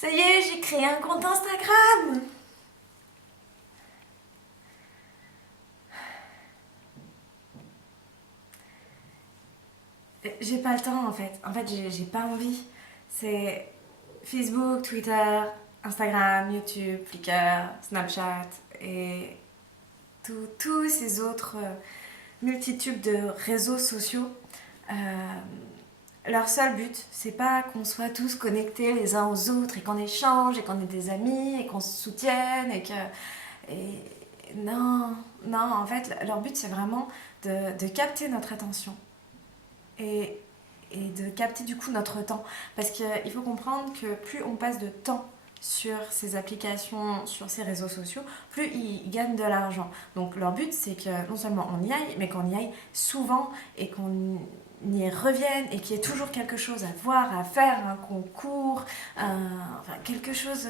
Ça y est, j'ai créé un compte Instagram. J'ai pas le temps en fait. En fait, j'ai pas envie. C'est Facebook, Twitter, Instagram, YouTube, Flickr, Snapchat et tous ces autres multitudes de réseaux sociaux. Euh, Leur seul but, c'est pas qu'on soit tous connectés les uns aux autres et qu'on échange et qu'on ait des amis et qu'on se soutienne et que. Et non, non, en fait, leur but, c'est vraiment de capter notre attention et, et de capter du coup notre temps. Parce qu'il faut comprendre que plus on passe de temps sur ces applications, sur ces réseaux sociaux, plus ils gagnent de l'argent. Donc leur but, c'est que non seulement on y aille, mais qu'on y aille souvent et qu'on y revienne et qu'il y ait toujours quelque chose à voir, à faire, un concours, enfin quelque chose.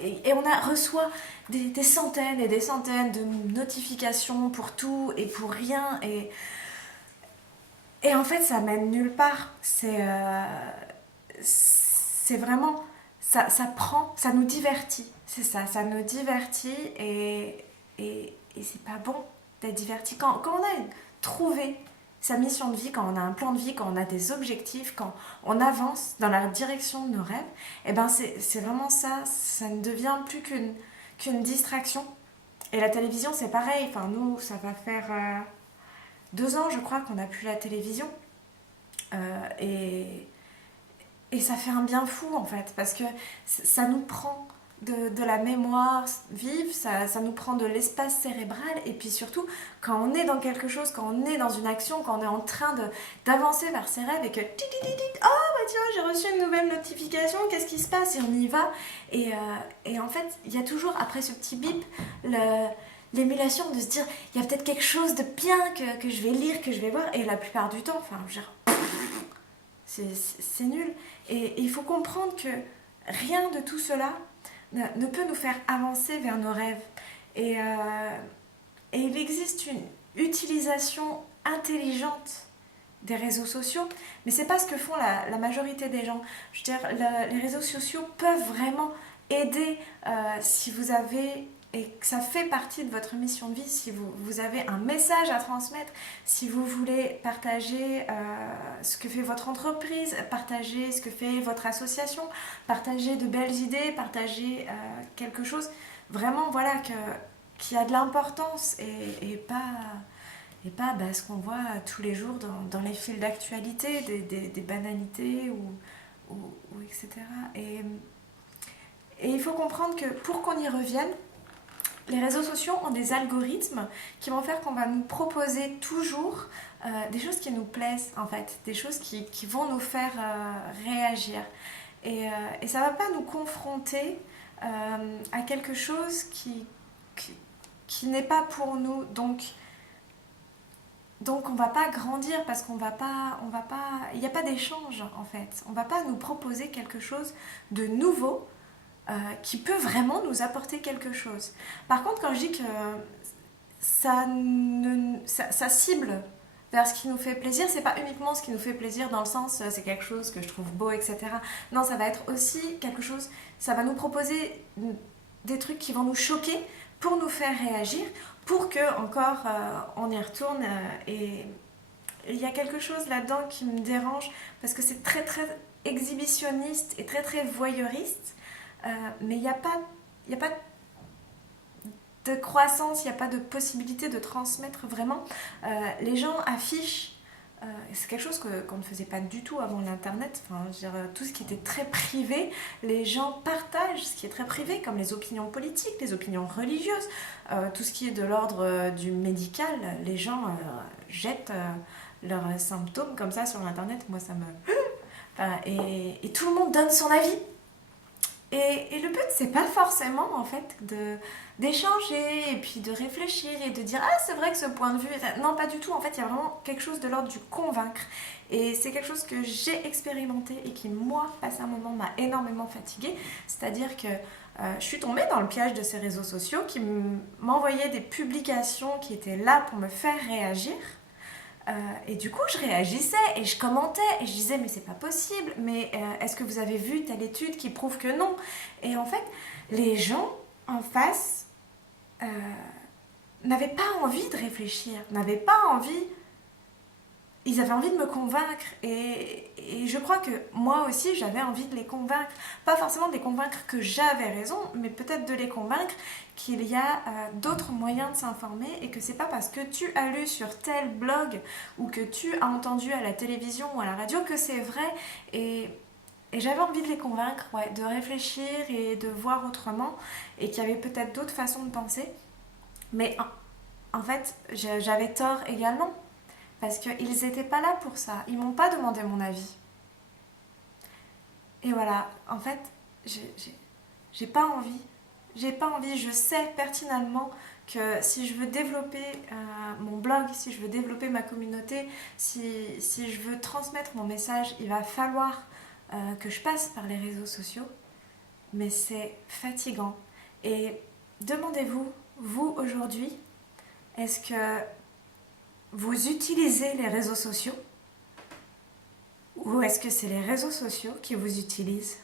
Et on reçoit des centaines et des centaines de notifications pour tout et pour rien. Et en fait, ça mène nulle part. C'est vraiment. Ça prend, ça nous divertit. C'est ça nous divertit et c'est pas bon d'être diverti. Quand on a trouvé sa mission de vie, quand on a un plan de vie, quand on a des objectifs, quand on avance dans la direction de nos rêves, et ben c'est vraiment ça. Ça ne devient plus qu'une distraction. Et la télévision, c'est pareil. Enfin, nous, ça va faire 2 ans, je crois, qu'on n'a plus la télévision. Euh, et, et ça fait un bien fou, en fait, parce que ça nous prend de la mémoire vive, ça nous prend de l'espace cérébral, et puis surtout, quand on est dans quelque chose, quand on est dans une action, quand on est en train d'avancer vers ses rêves, et que oh bah tiens, j'ai reçu une nouvelle notification, qu'est-ce qui se passe, et on y va. Et en fait, il y a toujours, après ce petit bip, l'émulation de se dire, il y a peut-être quelque chose de bien que je vais lire, que je vais voir, et la plupart du temps, enfin, je veux dire, c'est nul. Et il faut comprendre que rien de tout cela ne peut nous faire avancer vers nos rêves. Et il existe une utilisation intelligente des réseaux sociaux, mais c'est pas ce que font la majorité des gens. Je veux dire, les réseaux sociaux peuvent vraiment aider si vous avez et que ça fait partie de votre mission de vie, si vous avez un message à transmettre, si vous voulez partager ce que fait votre entreprise, partager ce que fait votre association, partager de belles idées, partager quelque chose vraiment voilà qui a de l'importance et pas bah, ce qu'on voit tous les jours dans les fils d'actualité, des banalités ou etc. Et il faut comprendre que pour qu'on y revienne, les réseaux sociaux ont des algorithmes qui vont faire qu'on va nous proposer toujours des choses qui nous plaisent en fait, des choses qui vont nous faire réagir. Et ça ne va pas nous confronter à quelque chose qui n'est pas pour nous. Donc on va pas grandir parce qu'on va pas, il n'y a pas d'échange en fait. On va pas nous proposer quelque chose de nouveau qui peut vraiment nous apporter quelque chose. Par contre, quand je dis que ça cible vers ce qui nous fait plaisir, c'est pas uniquement ce qui nous fait plaisir dans le sens c'est quelque chose que je trouve beau, etc. Non, ça va être aussi quelque chose, ça va nous proposer des trucs qui vont nous choquer pour nous faire réagir, pour que encore on y retourne et il y a quelque chose là-dedans qui me dérange parce que c'est très très exhibitionniste et très très voyeuriste. Mais il y a pas de croissance, il n'y a pas de possibilité de transmettre vraiment. Les gens affichent, c'est quelque chose qu'on ne faisait pas du tout avant l'internet, enfin, je veux dire, tout ce qui était très privé, les gens partagent ce qui est très privé, comme les opinions politiques, les opinions religieuses, tout ce qui est de l'ordre du médical, les gens jettent leurs symptômes comme ça sur l'internet, moi ça me... et tout le monde donne son avis. Et le but, c'est pas forcément en fait d'échanger et puis de réfléchir et de dire ah c'est vrai que ce point de vue non pas du tout, en fait il y a vraiment quelque chose de l'ordre du convaincre et c'est quelque chose que j'ai expérimenté et qui moi passé un moment m'a énormément fatiguée, c'est-à-dire que je suis tombée dans le piège de ces réseaux sociaux qui m'envoyaient des publications qui étaient là pour me faire réagir Et du coup, je réagissais et je commentais et je disais mais c'est pas possible, mais est-ce que vous avez vu telle étude qui prouve que non? Et en fait, les gens en face euh, n'avaient pas envie de réfléchir, n'avaient pas envie, ils avaient envie de me convaincre et je crois que moi aussi j'avais envie de les convaincre, pas forcément de les convaincre que j'avais raison, mais peut-être de les convaincre qu'il y a d'autres moyens de s'informer et que c'est pas parce que tu as lu sur tel blog ou que tu as entendu à la télévision ou à la radio que c'est vrai et j'avais envie de les convaincre, ouais, de réfléchir et de voir autrement et qu'il y avait peut-être d'autres façons de penser, mais en fait j'avais tort également. Parce qu'ils n'étaient pas là pour ça. Ils m'ont pas demandé mon avis. Et voilà, en fait, j'ai pas envie. J'ai pas envie. Je sais pertinemment que si je veux développer mon blog, si je veux développer ma communauté, si je veux transmettre mon message, il va falloir que je passe par les réseaux sociaux. Mais c'est fatigant. Et demandez-vous, vous aujourd'hui, est-ce que vous utilisez les réseaux sociaux ou est-ce que c'est les réseaux sociaux qui vous utilisent?